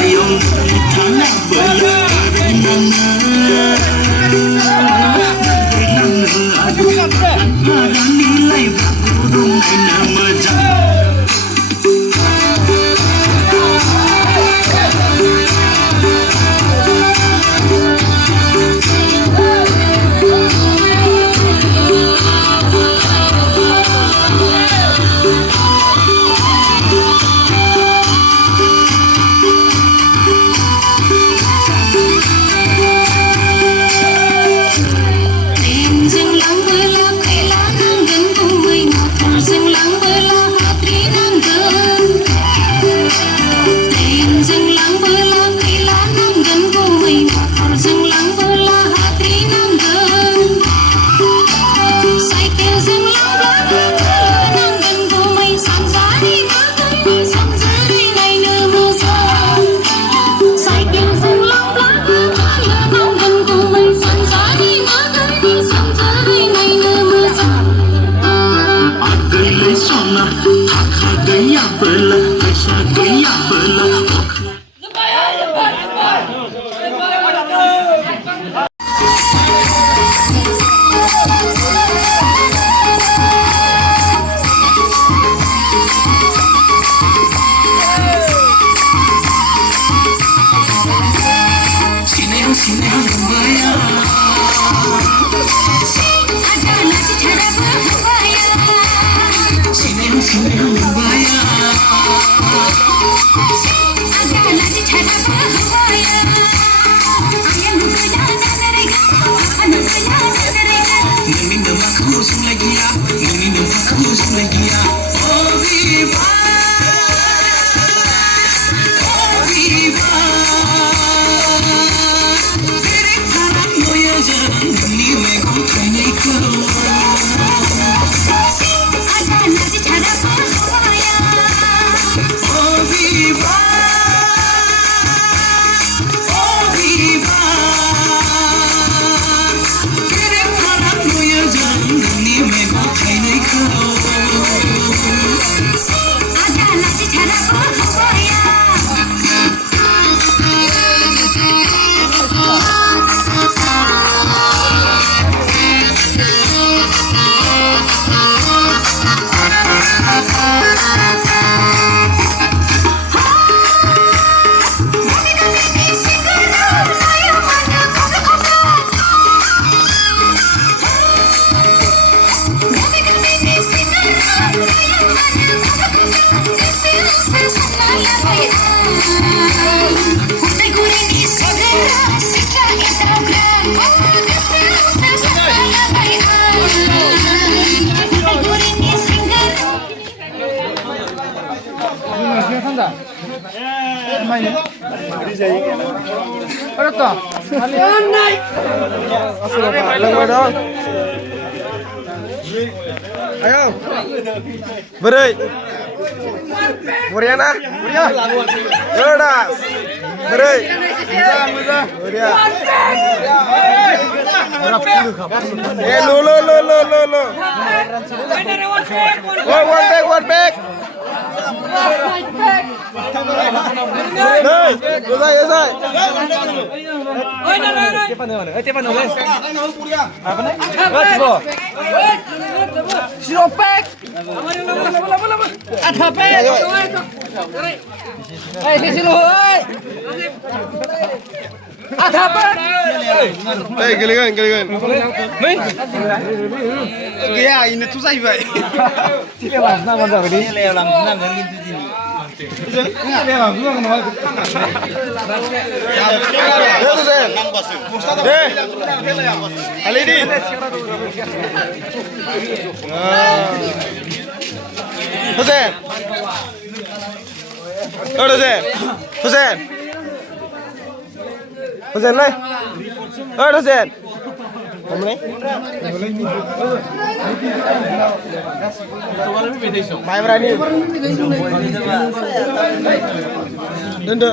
ayong Tana belang Ada nilai burung nama jauh 어렵다. Ayo. Beri. Muriana, Muria. Udah. Beri. Muza. Muria. Lo. One back. Selesai. Tepan nulis. Apa nih? Coba. Siropek. Ada pek. Di sini ada pek. Giliran. Main. Iya, ini susah juga. Tidak lah, nama tadi. Tidak lah, nama gitu sini. Halidi. Hussein. Hussein nih. Hussein. Kamu nih? Mai berani. Denda.